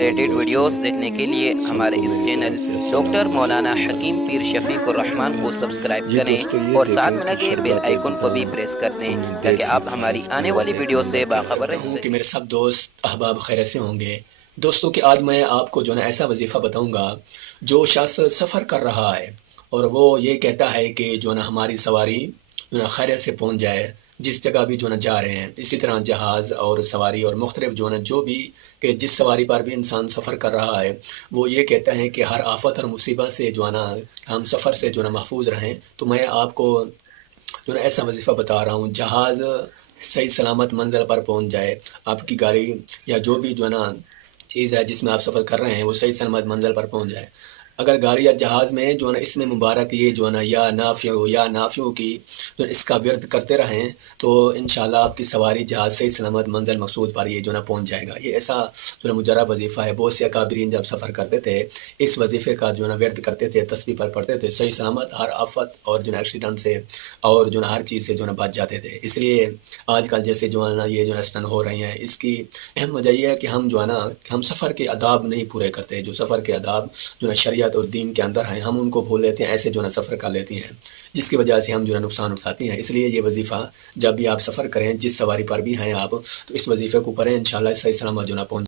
Related videos دیکھنے کے لیے ہمارے اس چینل ڈاکٹر مولانا حکیم پیر شفیق الرحمان کو سبسکرائب کریں اور ساتھ میں لگے بیل آئیکن کو بھی پریس کر دیں تاکہ آپ ہماری آنے والی ویڈیو سے باخبر رہ سکیں۔ کہ میرے سب دوست احباب خیر سے ہوں گے۔ دوستوں کہ آج میں آپ کو جو ہے ایسا وظیفہ بتاؤں گا جو شخص سفر کر رہا ہے اور وہ یہ کہتا ہے کہ جو ہے ہماری سواری خیریت سے پہنچ جائے جس جگہ بھی جو ہے جا رہے ہیں۔ اسی طرح جہاز اور سواری اور مختلف جو ہے جو بھی کہ جس سواری پر بھی انسان سفر کر رہا ہے وہ یہ کہتا ہے کہ ہر آفت اور مصیبت سے جو ہے نا ہم سفر سے جو ہے محفوظ رہیں۔ تو میں آپ کو جو ہے ایسا وظیفہ بتا رہا ہوں، جہاز صحیح سلامت منزل پر پہنچ جائے، آپ کی گاڑی یا جو بھی جو ہے نا چیز ہے جس میں آپ سفر کر رہے ہیں وہ صحیح سلامت منزل پر پہنچ جائے۔ اگر گاڑی یا جہاز میں جو ہے نا اس میں مبارک یہ جو ہے نا یا نافع کی جو اس کا ورد کرتے رہیں تو انشاءاللہ آپ کی سواری جہاز صحیح سلامت منزل مقصود پر یہ جو ہے نا پہنچ جائے گا۔ یہ ایسا جو ہے مجرب وظیفہ ہے۔ بہت سے اکابرین جب سفر کرتے تھے اس وظیفے کا جو ہے نا ورد کرتے تھے، تسبیح پر پڑھتے تھے، صحیح سلامت ہر آفت اور جو ہے ایکسیڈنٹ سے اور جو ہے ہر چیز سے جو ہے بچ جاتے تھے۔ اس لیے آج کل جیسے جو ہے نا یہ جو ہے ایکسیڈنٹ ہو رہے ہیں اس کی اہم وجہ یہ ہے کہ ہم جو ہے نا ہم سفر کے آداب نہیں پورے کرتے۔ جو سفر کے آداب جو ہے شریعت اور دین کے اندر ہیں ہم ان کو بھول لیتے ہیں، ایسے جو ہے سفر کر لیتے ہیں جس کی وجہ سے ہم جو ہے نقصان اٹھاتے ہیں۔ اس لیے یہ وظیفہ جب بھی آپ سفر کریں جس سواری پر بھی ہیں آپ تو اس وظیفے کو پڑھیں، انشاءاللہ صحیح سلامت جو ہے پہنچ